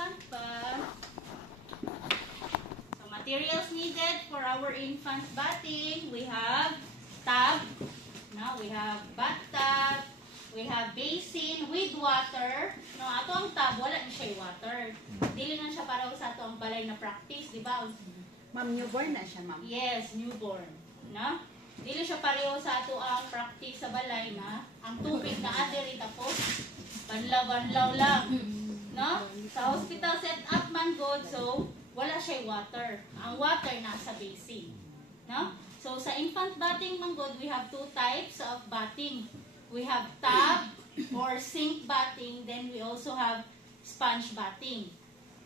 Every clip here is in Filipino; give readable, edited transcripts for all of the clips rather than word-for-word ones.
infant bath. So materials needed for our infant bathing, we have tub. No, we have bathtub. We have basin with water. No, ato ang tub, wala na siya water. Dili na siya para sa ato ang balay na practice, di ba? Ma'am, newborn na siya, ma'am. Yes, newborn. No? Dili siya pareho sa ato ang practice sa balay na ang tubig na adiri tapos banlaw-banlaw lang. No? Sa hospital setup man good, so wala siya water. Ang water nasa basin. No? So sa infant bathing man good, we have two types of bathing. We have tub or sink bathing, then we also have sponge bathing.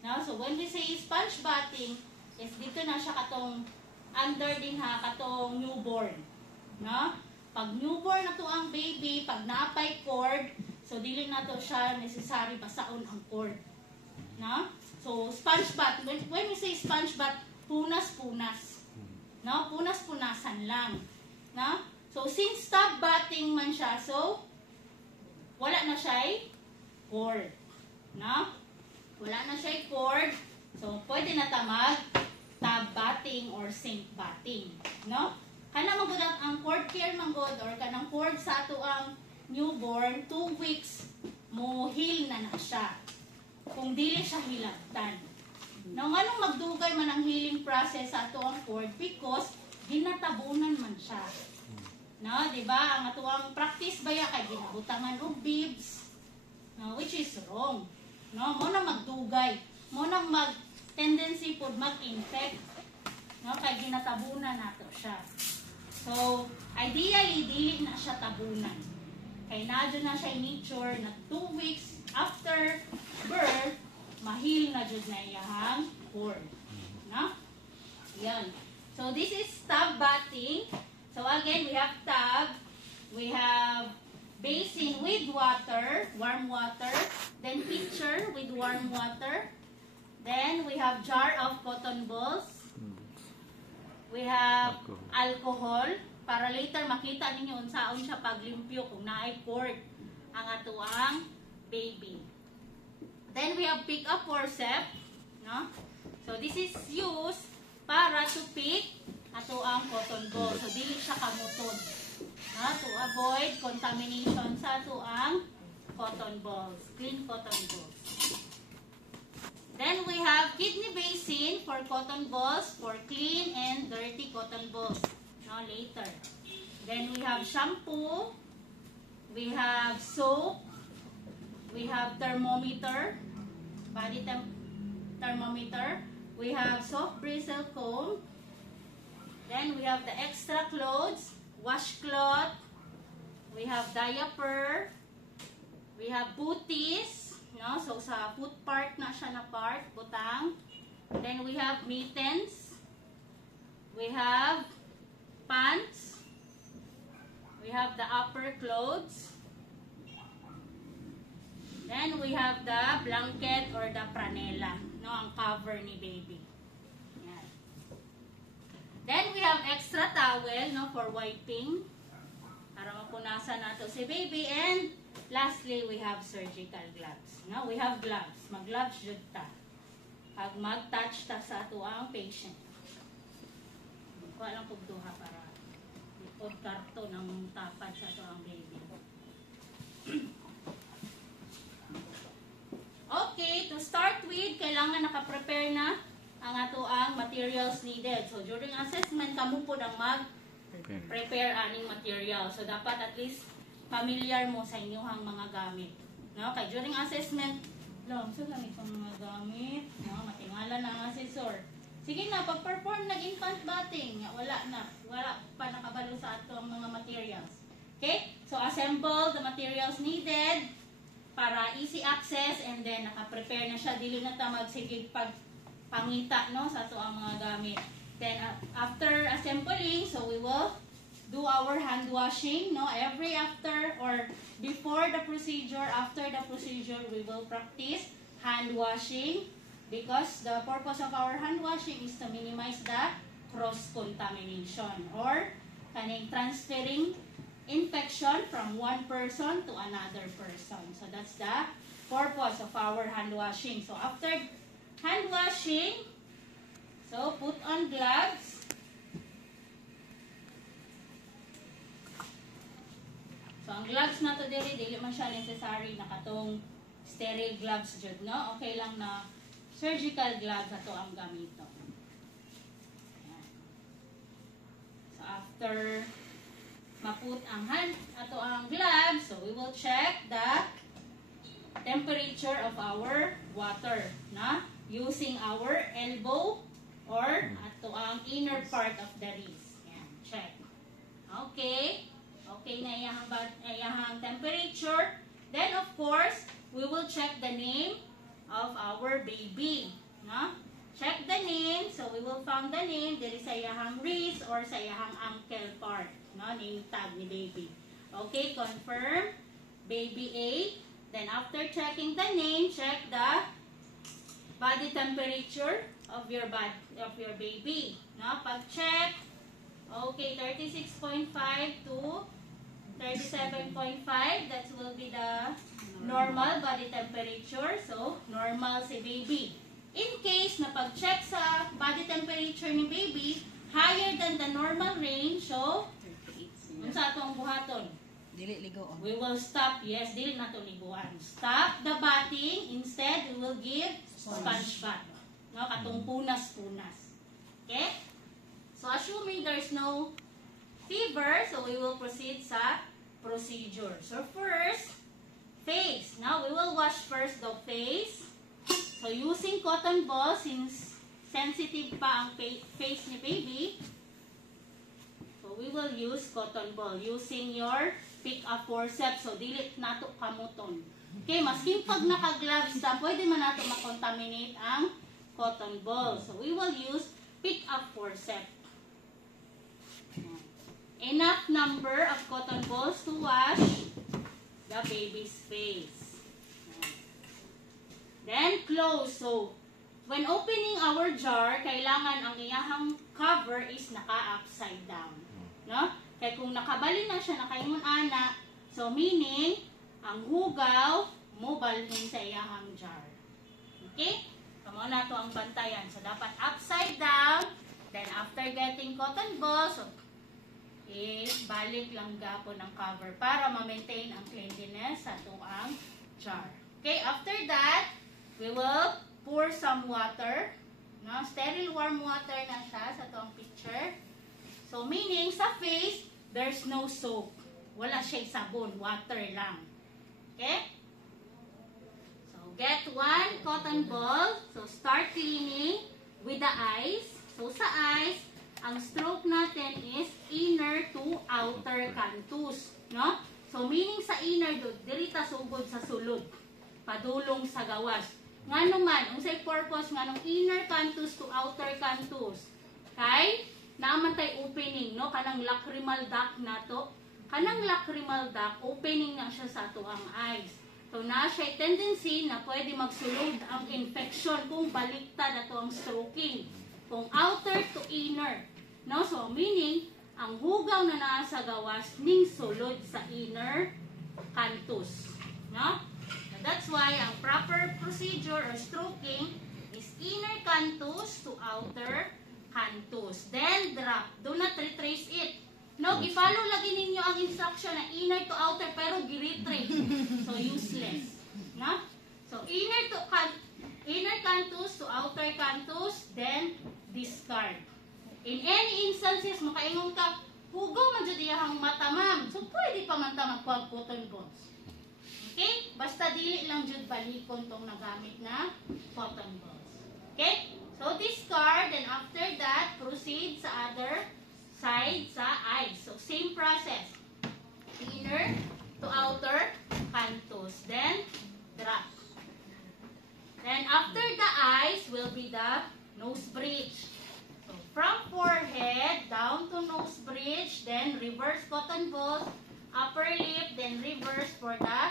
No? So when we say sponge bathing, is dito na siya katong under din ha, katong newborn. No? Pag newborn na to ang baby, pag naapay cord, so dili na to siya necessary basaon ang cord. No? So sponge bath, when we say sponge bath, punas-punas. No? Punas-punasan lang. No? So since tub bathing man siya, so wala na siya cord. No? Wala na siya cord. So pwede na tamag tub bathing or sink bathing. No? Kana magud ang cord care manggod or kanang cord sa ato ang newborn, 2 weeks mo heal na siya. Kung dili siya hilabtan. Now, anong magdugay man ang healing process sa ato ang cord? Because ginatabunan man siya. No, di ba? Ang ato ang practice baya kay ginabutangan og bibs. No, which is wrong. No, mo na magdugay. Mo na mag tendency pod mag-infect. No, kay ginatabunan nato siya. So, ideally dili na siya tabunan. Kay nadyo na siya nature na 2 weeks after birth, mahil na jud na iyang cord. No? Yan. So, this is tub bathing. So, again, we have tub. We have basin with water, warm water. Then, pitcher with warm water. Then, we have jar of cotton balls. We have alcohol. Para later, makita ninyo unsaon siya paglimpyo kung naay cord ang atuang baby. Then, we have pick a forceps. No? So, this is used para to pick ato ang cotton ball. So, dili siya kamuton. No? To avoid contamination sa ato ang cotton balls. Clean cotton balls. Then, we have kidney basin for cotton balls, for clean and dirty cotton balls. No, later. Then, we have shampoo. We have soap. We have thermometer. Body thermometer. We have soft bristle comb. Then, we have the extra clothes. Washcloth. We have diaper. We have booties. No? So, sa foot part na siya na part, butang. Then, we have mittens. We have pants. We have the upper clothes. Then, we have the blanket or the pranela. No? Ang cover ni baby. Yan. Then, we have extra towel, no? For wiping. Para mapunasan nato si baby. And, lastly, we have surgical gloves. No? We have gloves. Mag-gloves jud ta. Pag mag-touch ta sa ato ang patient. Kuha lang pagduha para ipod karto ng tapad sa ato ang baby. Okay, to start with, kailangan nakaprepare na ang ato ang materials needed. So, during assessment, kamo po nang mag-prepare aning material. So, dapat at least familiar mo sa inyong mga gamit. No? Kaya during assessment, so gamit ang mga gamit. No? Matingala na ang assessor. Sige na, pag-perform nag-infant bathing, wala pa nakabalo sa ato ang mga materials. Okay? So, assemble the materials needed para easy access and then naka-prepare na siya. Dili na ta magsigig pangita no, sa ato ang mga gamit. Then, after assembling, so we will do our hand washing, no? Every after or before the procedure, after the procedure, we will practice hand washing because the purpose of our hand washing is to minimize the cross-contamination or kaning transferring infection from one person to another person. So that's the purpose of our hand washing. So after hand washing, so put on gloves. So ang gloves na to dili man siya necessary na katong sterile gloves jud, no? Okay lang na surgical gloves ato ang gamito. Ayan. So after maput ang hand ato ang gloves, so we will check the temperature of our water, na using our elbow or ato ang inner part of the wrist. Ayan, check. Okay. Okay na iyahang temperature. Then of course, we will check the name of our baby, no? Check the name. So we will find the name diri sa iyahang wrist or sa iyahang ankle part, no? Name tag ni baby. Okay, confirm baby A. Then after checking the name, check the body temperature of your baby, no? Pag check, okay, 36.5 to 37.5, that will be the normal body temperature. So, normal si baby. In case na pag-check sa body temperature ni baby, higher than the normal range, so, sa atong buhaton? Dili ligo. We will stop. Yes, dili na ito liguan. Stop the bathing. Instead, we will give sponge bath. No, katong punas-punas. Okay? So, assuming there's no fever, so we will proceed sa procedure. So first, face. Now we will wash first the face. So using cotton ball, since sensitive pa ang face ni baby, so we will use cotton ball using your pick-up forceps. So dili nato kamuton. Okay, masking pag naka-gloves ta, pwede man nato makontaminate ang cotton ball. So we will use pick-up forceps. Enough number of cotton balls to wash the baby's face. Then close. So, when opening our jar, kailangan ang iyahang cover is naka-upside down. No? Kaya kung nakabali na siya, nakaingon ana, so meaning, ang hugaw, mo balhin sa iyahang jar. Okay? Kamo na to ang bantayan. So, dapat upside down. Then, after getting cotton balls, so, balik lang gapon ang cover para ma-maintain ang cleanliness sa tuang jar. Okay, after that, we will pour some water. No? Sterile warm water na siya sa tuang picture. So, meaning sa face, there's no soap. Wala siya sabon, water lang. Okay? So, get one cotton ball. So, start cleaning with the eyes. So, sa eyes, ang stroke natin is inner to outer canthus, no? So meaning sa inner dud, diri ta sugod sa sulod, padulong sa gawas. Ngano man, unsay purpose nganong inner canthus to outer canthus? Kay naman tay opening, no? Kanang lacrimal duct nato. Kanang lacrimal duct, opening na siya sa ato ang eyes. So na siya tendency na pwede magsulod ang infection kung baliktad ato ang stroking. Kung outer to inner. No, so meaning ang hugaw na naa sa gawas ning sulod sa inner canthus, no? So that's why ang proper procedure or stroking is inner canthus to outer canthus. Then drop. Do not retrace it. No, i-follow lagi ninyo ang instruction na inner to outer pero gi-retrace. So useless, no? So inner canthus to outer canthus, then discard. In any instances, makaingon ka, hugaw man dyan iyahang mata, ma'am. So, pwede pa man ta magkuhag cotton balls. Okay? Basta dili lang dyan balikon tong nagamit na cotton balls. Okay? So, discard, and after that, proceed sa other side sa eyes. So, same process. Inner to outer canthus. Then, drop. Then, after the eyes will be the nose bridge. From forehead down to nose bridge, then reverse cotton balls, upper lip, then reverse for the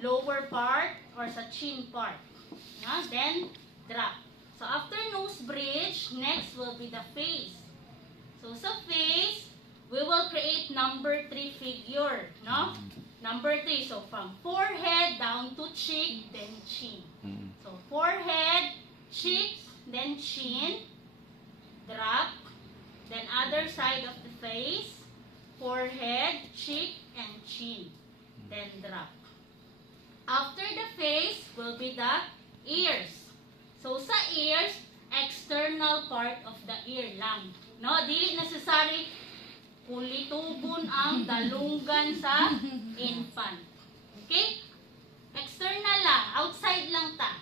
lower part or sa chin part. Then drop. So after nose bridge, next will be the face. So sa face, we will create number 3 figure. No? Number 3, so from forehead down to cheek, then chin. So forehead, cheeks, then chin, drop, then other side of the face, forehead, cheek, and chin, then drop. After the face will be the ears. So sa ears, external part of the ear lang. No, dili necessary kulitubon ang dalunggan sa infant. Okay? External lang, outside lang ta.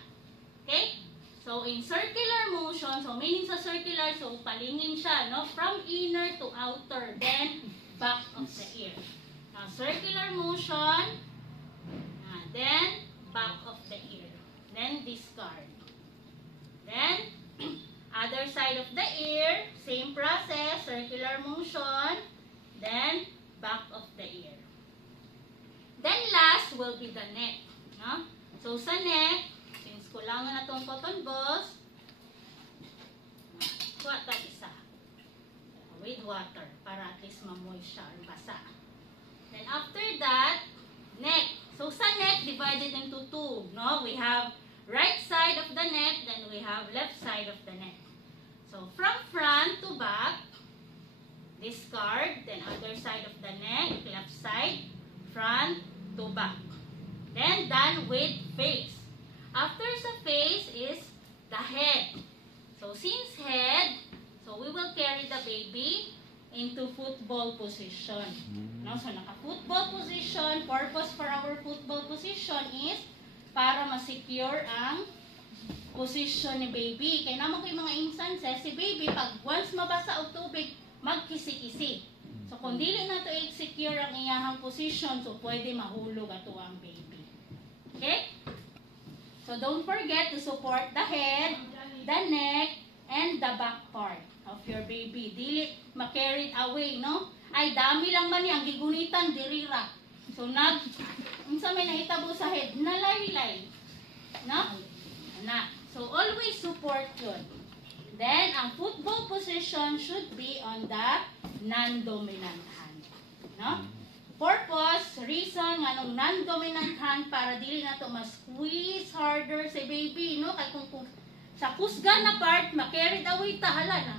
Okay? So in circular motion, so meaning sa circular, so palingin siya, no? From inner to outer, then back of the ear. Now, circular motion, then back of the ear. Then discard. Then, other side of the ear, same process, circular motion, then back of the ear. Then last will be the neck. No? So sa neck, since kulangan na itong cotton balls, kuha tayo isa. With water, para at least mamoy siya or basa. Then after that, neck. So sa neck, divided into two. No? We have right side of the neck, then we have left side of the neck. So from front to back, discard, then other side of the neck, left side, front to back. Then done with face. After sa face is the head. So since head, so we will carry the baby into football position. No? So naka-football position, purpose for our football position is para ma-secure ang position ni baby. Kaya naman ko yung mga instances, si baby, pag once mabasa o tubig, magkisi-kisi. So kung dili na to i-secure ang iyahang position, so pwede mahulog ato ang baby. Okay? So don't forget to support the head, the neck, and the back part of your baby. Dili ma-carried away, no? Ay, dami lang man yang gigunitan, dirira. So unsa may nahitabo sa head, nalaylay. No? Na. So always support yun. Then, ang football position should be on the non-dominant hand. No? Purpose, reason, anong non-dominant hand para dili na to ma-squeeze harder si baby, no? Kaya kung sa kusgan na part, ma-carried away, tahala na.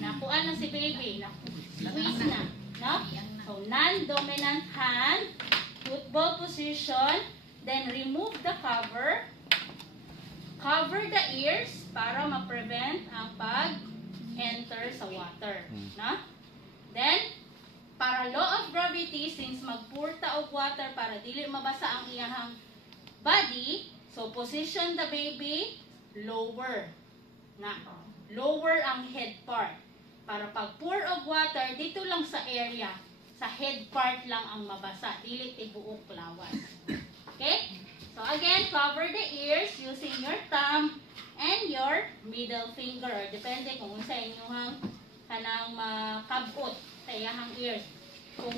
Nakuha na si baby, na-squeeze na. No? So, non-dominant hand, football position, then remove the cover. Cover the ears para ma-prevent ang pag-enter sa water. No? Then, para law of gravity, since magpurta og water para dili mabasa ang iyahang body, so position the baby lower. Na, lower ang head part. Para pag pour of water, dito lang sa area, sa head part lang ang mabasa, dili tibuok lawas. Okay? So again, cover the ears using your thumb and your middle finger. Or depende kung sa inyong kanang makabot sa iyahang ears. Kung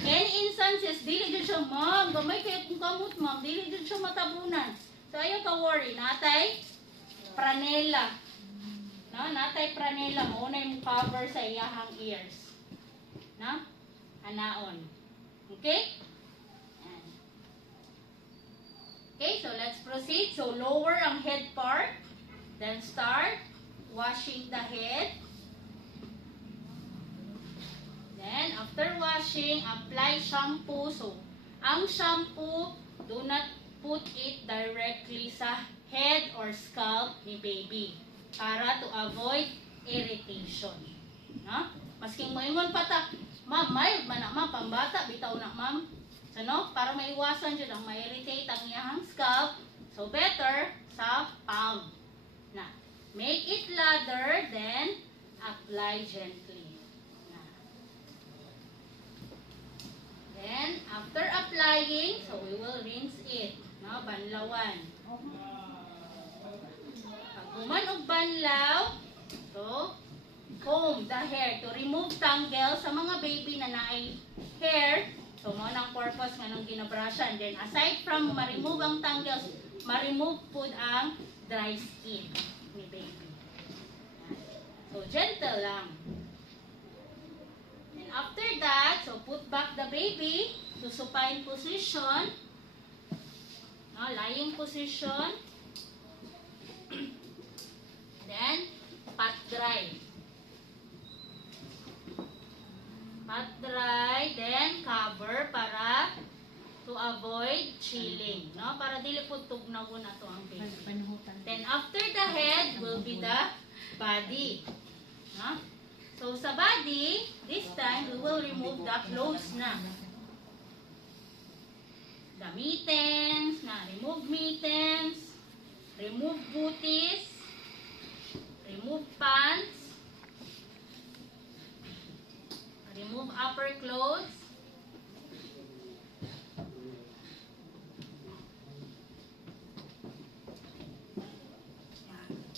any instances, dili din siya, ma'am, gamay kayo kung kamot, ma'am, dili din siya matabunan. So ayaw ka worry, natay pranela. No? Natay pranela, mauna yung cover sa iyahang ears. No? Anaon. Okay? Okay, so let's proceed. So lower ang head part. Then start washing the head. Then after washing, apply shampoo. So ang shampoo, do not put it directly sa head or scalp ni baby para to avoid irritation. No? Masking moingon pa ta, ma'am, mild man na ma'am, pambata, bitaw na ma'am. So, no? Para maiwasan dyan ang ma-irritate ang iyahang scalp. So, better sa palm. Na. Make it lather, then apply gently. Na. Then, after applying, so we will rinse it. No? Banlawan. Pag human og banlaw, so, comb the hair to remove tangles sa mga baby na naay hair. So, mo nang purpose nga nung ginabrushan. Then, aside from ma-remove ang tangles, ma-remove po ang dry skin ni baby. So, gentle lang. And after that, so put back the baby to supine position. No, lying position. Then, pat dry. Pat dry, then cover para to avoid chilling. No? Para dili po tugnaw na to ang baby. Then, after the head will be the body. No? So, sa body, this time, we will remove the clothes na. The mittens, remove mittens, remove booties, remove pants, remove upper clothes,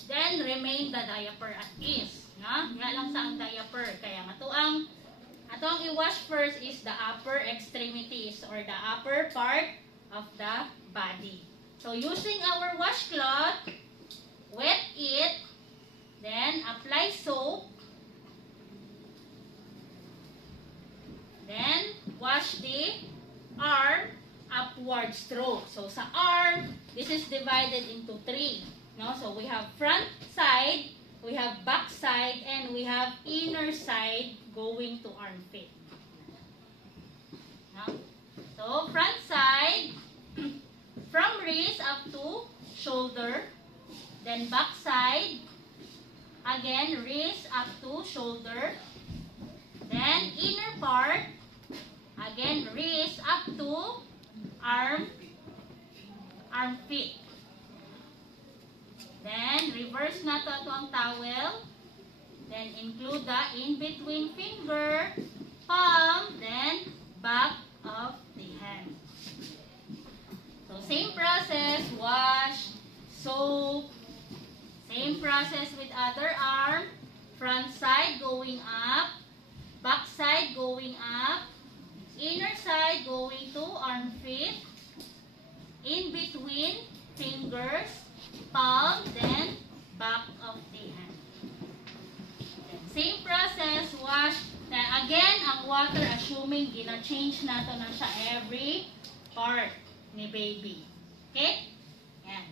then remain the diaper at ease. No? Yan lang sa ang diaper. Kaya nga atong i-wash first is the upper extremities or the upper part of the body. So using our washcloth, wet it, then apply soap, then wash the arm upward stroke. So sa arm, this is divided into 3. No? So we have front side, we have back side, and we have inner side going to armpit. No? So, front side, from wrist up to shoulder. Then, back side, again, wrist up to shoulder. Then, inner part, again, wrist up to armpit. Then, reverse na to ang towel. Then, include the in-between finger, palm, then back of the hand. So, same process, wash, soap. Same process with other arm. Front side going up, back side going up, inner side going to armpit, in-between fingers, palm, then back of the hand. Then, same process, wash. Then again, ang water, assuming gina-change nato na siya every part ni baby. Okay? Yan.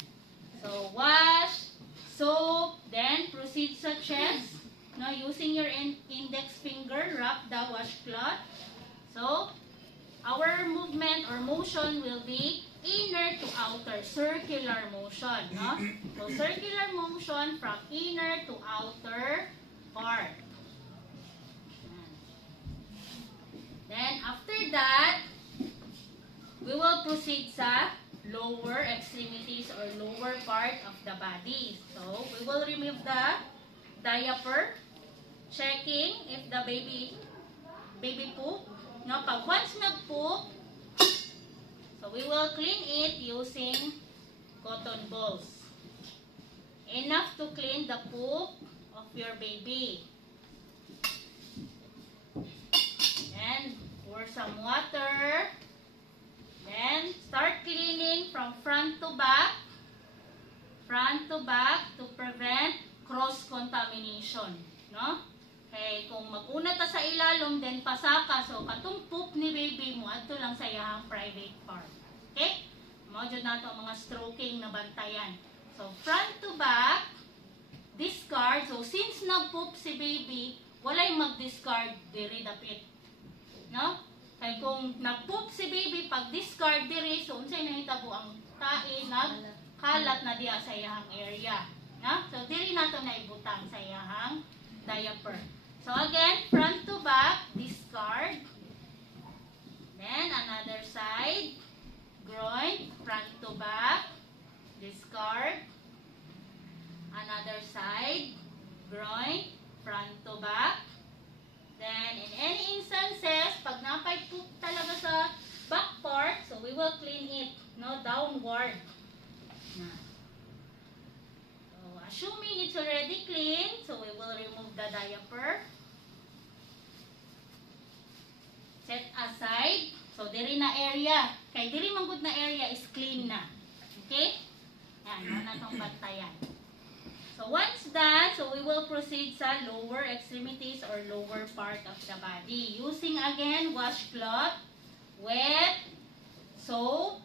So, wash, soap, then proceed sa chest. No, using your index finger, wrap the washcloth. So, our movement or motion will be inner to outer, circular motion, no? So, circular motion from inner to outer part. Then, after that, we will proceed sa lower extremities or lower part of the body. So, we will remove the diaper, checking if the baby poop. No, pag once nag-poop, so we will clean it using cotton balls. Enough to clean the poop of your baby. Then, pour some water. Then, start cleaning from front to back to prevent cross-contamination. No? Okay, kung mag-una ta sa ilalom, then pasaka, so katong poop ni baby mo, ato lang sa iyang private part. Okay? Module na ito ang mga stroking na bantayan. So, front to back, discard. So, since nag-poop si baby, walay mag-discard diri dapit. No? Kaya kung nag-poop si baby, pag-discard diri, so unsay nahitabo ang tae, nagkalat na diya sa iyang area. No? So, diri na ito naibutang sa iyang diaper. So, again, front to back, discard. Then, another side, groin, front to back, discard. Another side, groin, front to back. Then, in any instances, pag napay poop talaga sa back part, so we will clean it, no, downward. So, assuming it's already clean, so we will remove the diaper. Set aside. So, diri na area. Kay diri man gud na area is clean na. Okay? Yan, mo na tong bantayan. So once done, so we will proceed sa lower extremities or lower part of the body. Using again washcloth, wet, soap,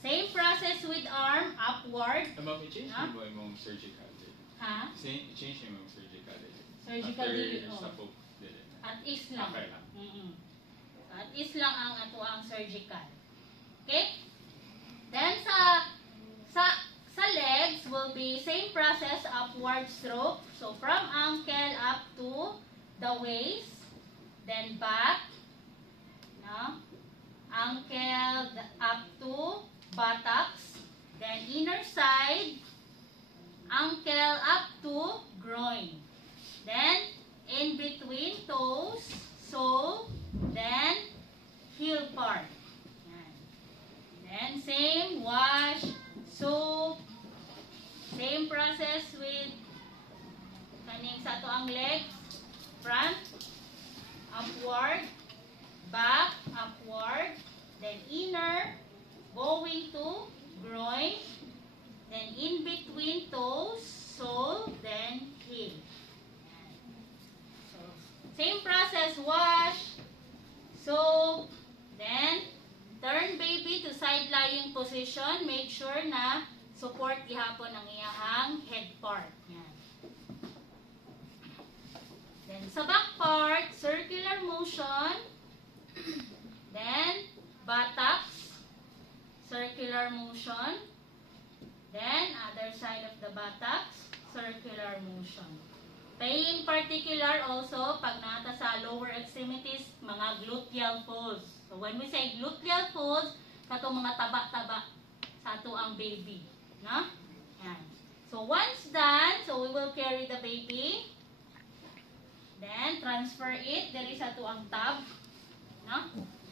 same process with arm, upward. Ma'am, i-change Ha? mo yung surgical din. Ha? I-change mo yung surgical din. Surgical dili, After oh. sa poop din. At is lang. Okay lang. At is lang ang ato ang surgical. Okay? Then sa legs will be same process, upward stroke. So from ankle up to the waist, then back, no? Ankle up to buttocks, then inner side, ankle up to groin. Then in between toes, sole, then heel part. Yan. Then same wash, soap, same process with kaning sa to ang legs, front, upward, back, upward, then inner, going to groin, then in between toes, sole, then heel. So, same process, wash, soap, then turn baby to side lying position. Make sure na support gihapon ang iyahang head part. Yan. Then sa back part, circular motion. Then buttocks, circular motion. Then other side of the buttocks, circular motion. Paying particular also pag nata sa lower extremities, mga gluteal folds. So when we say gluteal folds, katong mga taba-taba sa ato ang baby, no? Yan. So once done, so we will carry the baby. Then transfer it diri sa ato ang tub, no?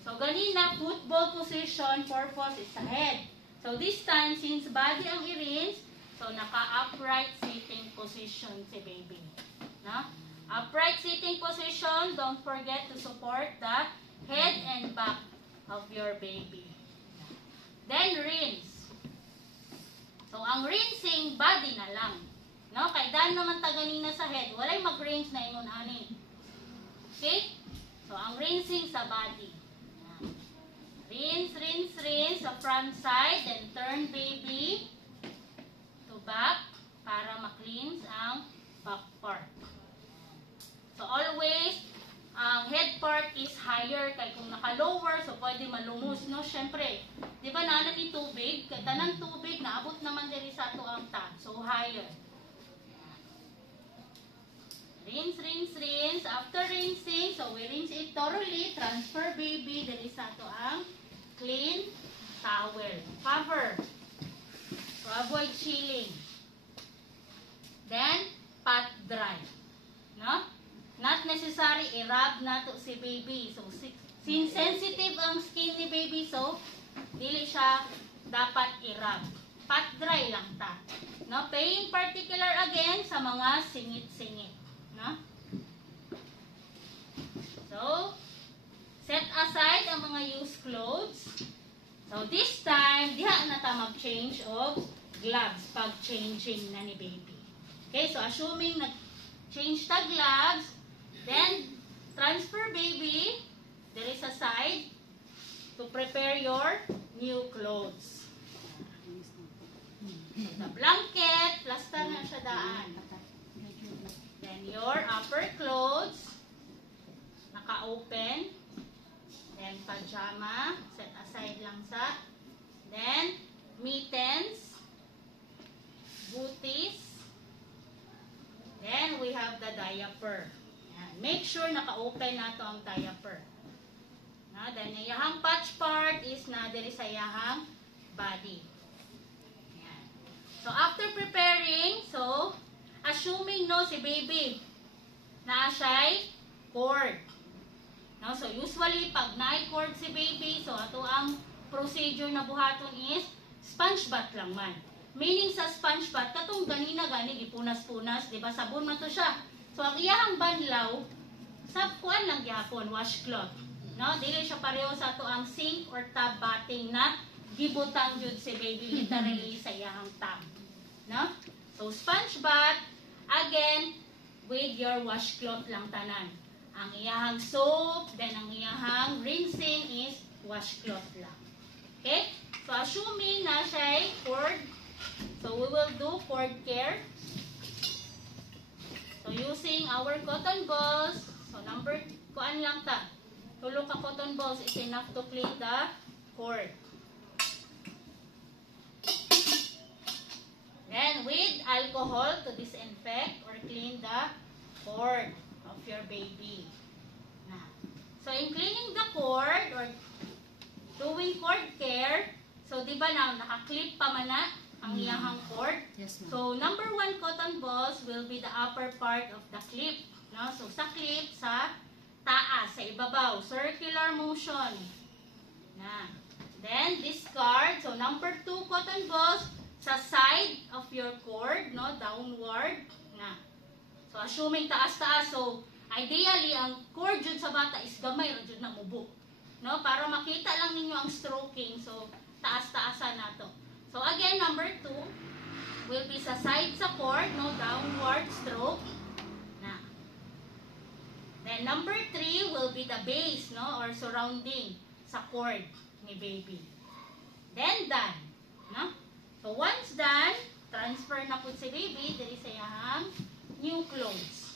So ganina football position, purpose is sa head. So this time since body ang i-rinse, so naka-upright sitting position si baby. No? Upright sitting position, don't forget to support the head and back of your baby. Then rinse. So ang rinsing body na lang. No? Kay dan naman ta ganina sa head, walay mag-rinse na ingon ani. Okay? So ang rinsing sa body. Rinse, rinse, rinse sa front side, then turn baby to back para ma-cleanse ang back part. So always, ang head part is higher kay kung naka-lower, so pwede malumos, no? Syempre, di ba nanan ni tubig? Kaya tanang tubig, naabot naman diri sa ato ang tab. So higher. Rinse, rinse, rinse. After rinsing, so we rinse it thoroughly. Transfer baby diri sa ato ang clean towel. Cover. So avoid chilling. Then, pat dry. No? Not necessary i-rub na to si baby. So, since sensitive ang skin ni baby, so, dili siya dapat i-rub. Pat dry lang ta. No? Paying particular again sa mga singit-singit. No? So, set aside ang mga used clothes. So, this time, diha na ta mag-change of gloves pag changing na ni baby. Okay, so assuming nag-change ta gloves, then transfer baby, there is a side to prepare your new clothes. The blanket, plaster na siya daan. Then your upper clothes, naka-open. Then pajama, set aside lang sa. Then mittens, booties. Then we have the diaper. Yan. Make sure naka-open na to ang diaper. Na, then yung patch part is na diri sa yahang body. Yan. So after preparing, so assuming no si baby na siya'y cord. No, so usually pag naay cord si baby, so ato ang procedure na buhaton is sponge bath lang man. Meaning sa sponge bath, katong ganina gani gipunas-punas, di ba? Sabon man to siya. So ang iyahang banlaw, sa kuan lang gyapon, washcloth. No, dili siya pareho sa ato ang sink or tub bathing na gibutang jud si baby literally sa iyahang tub. No? So So sponge bath, again, with your washcloth lang tanan. Ang iyahang soap, then ang iyahang rinsing is washcloth lang. Okay? So assuming na siya'y cord, so we will do cord care. So using our cotton balls, so kuan lang ta. Tulo ka cotton balls is enough to clean the cord. Then with alcohol to disinfect or clean the cord of your baby. Now, so in cleaning the cord or doing cord care, so di ba na naka-clip pa man na ang iyahang cord? Yes, ma'am. So number 1 cotton balls will be the upper part of the clip. No? So sa clip, sa taas, sa ibabaw, circular motion. Na. Then discard. So number 2 cotton balls sa side of your cord, no, downward. Na. So assuming taas-taas, so ideally ang cord jud sa bata is gamay ra jud na mubo. No, para makita lang ninyo ang stroking. So taas-taasan nato. So again, number 2 will be sa side sa cord, no, downward stroke. Na. Then number 3 will be the base, no, or surrounding sa cord ni baby. Then done, no? So once done, transfer na po si baby diri sa iyang new clothes.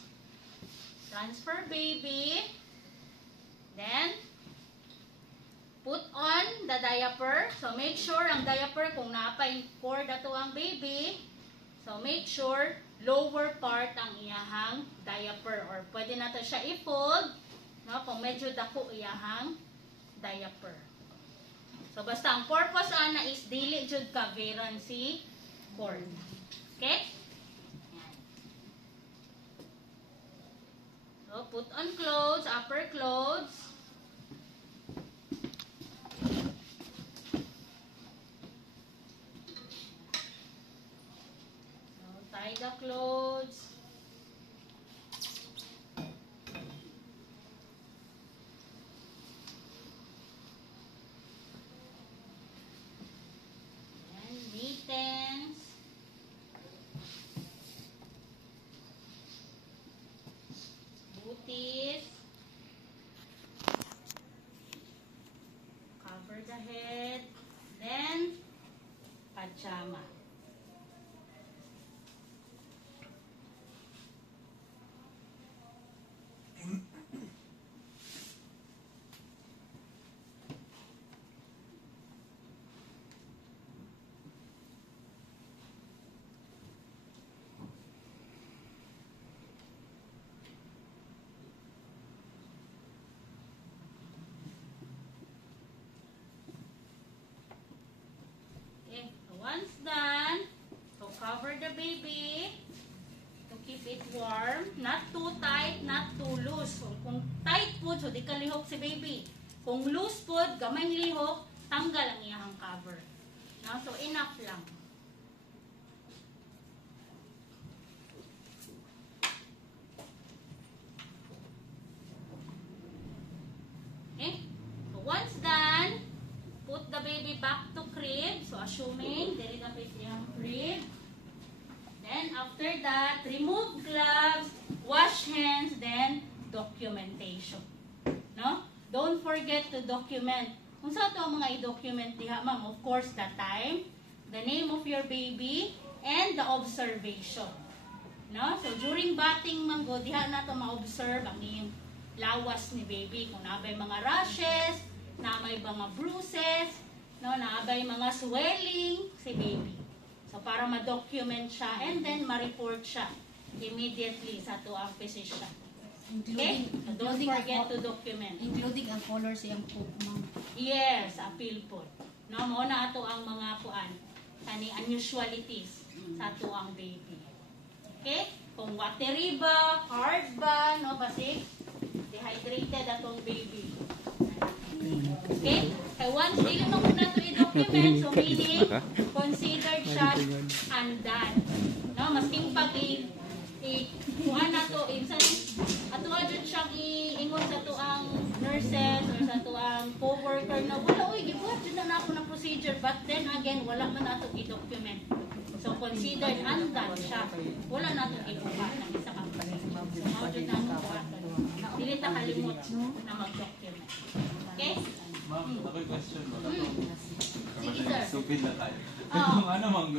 Transfer baby. Then put on the diaper. So make sure ang diaper kung napay cord ato ang baby. So make sure lower part ang iyahang diaper or pwede nato siya i-fold, no, kung medyo dako iyahang diaper. So basta ang purpose ana is dili jud kaveran si cord. Okay? Yan. So put on clothes, upper clothes. So tie the clothes. Mittens. Booties. Cover the head. Then, pajama. Once done, so cover the baby to keep it warm. Not too tight, not too loose. So, kung tight po, so di ka lihok si baby. Kung loose po, gamay lihok, tanggal ang iyahang cover. No? So enough lang. Okay? So once done, put the baby back to crib. So, assuming, dili na pwede yung crib. Then, after that, remove gloves, wash hands, then documentation. No? Don't forget to document. Kung sa ito ang mga i-document diha, ma'am, of course, the time, the name of your baby, and the observation. No? So, during bathing, manggo, diha na ito ma-observe ang iyong lawas ni baby. Kung nabay mga rashes, na may mga bruises, no, na may mga swelling si baby. So, para ma-document siya and then ma-report siya immediately sa tuang physician. Okay? So, don't forget to document. Including ang color siyang poop, ma'am. Yes, appeal po. No, mo na ato ang mga kuan, kani unusualities sa tuang baby. Okay? Kung watery ba, hard ba, no, kasi dehydrated atong baby. Okay? Kaya once dili mo muna ito i-document, so meaning considered siya undone. No? Masking pag kuha na to, ato adyan siyang iingon sa to ang nurses or sa to ang co-worker na wala, uy, gibuhat dyan na ako ng procedure, but then again, wala man na ito i-document. So, considered andal siya. Wala na itong ikuha ng isa ka pa. Mawajud na mo po ato. Dili ta kalimot na mag-document. Okay? Ma'am, ako'y question mo. Sige, sir. Stupid na tayo. Oo. Kung ano mang